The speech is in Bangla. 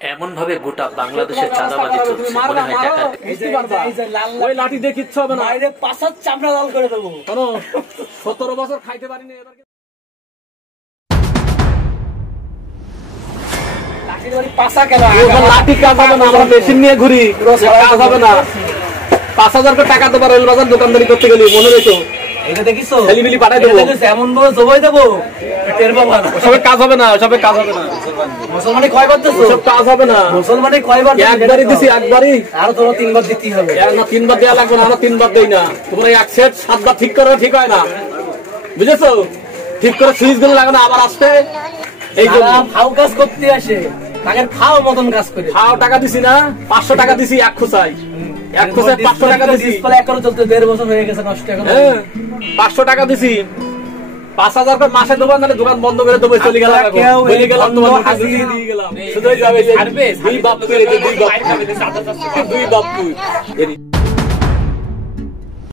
এমন ভাবে গোটা বাংলাদেশের চাঁদাবাজি চলছে মনে হয় টাকা ওই লাঠি দিয়ে কিচ্ছু হবে না, বাইরে পাঁচার চামড়া লাল করে দেবো। 17 বছর খাইতে পারিনি, এবার লাঠি কাজ হবে না, আমরা মেশিন নিয়ে ঘুরি, কাজ হবে না। 5,000 করে টাকা দেবো রেলবাজার দোকানদারি করতে গেলি, মনে রেখো। এটা দেখিছো ছেলিমিলি পাঠাই দেবো, এমন ভাবে জবাই দেবো টের পাবো না। ওসবে কাজ হবে না, ওসবে কাজ হবে না। মুসলমানে কয় বার দিছো? ওসব কাজ হবে না। মুসলমানে কয়বার? একবারই দিছি, একবারই। আর তোমার 3 বার দিতেই হবে। না 3 বার দেওয়া লাগবে না, আমরা 3 বার দেই না। তোমরা এক সেট 7 বার ঠিক করো, ঠিক হয় না, বুঝেছো? ঠিক করে সুইচ গুলো লাগানো আবার আসতে, এই জন্য ফাও কাজ করতে আসে, তাকে ফাও মতন কাজ করে। ফাও টাকা দিছি না, 500 টাকা দিছি এক খোঁচায়, এক খোঁচায় 500 টাকা দিছি। ডিসপ্লে একবার চলতে 1.5 বছর হয়ে গেছে, নষ্ট এখন। 500 টাকা দিছি, 5,000 করে মাসে দেবো, নাহলে দোকান বন্ধ করে দেবো, চলে গেলাম। বলে গেলাম তোমার হাজিরি দিয়ে গেলাম, শুধুই যাবে দুই বাপ, দুই বাপ।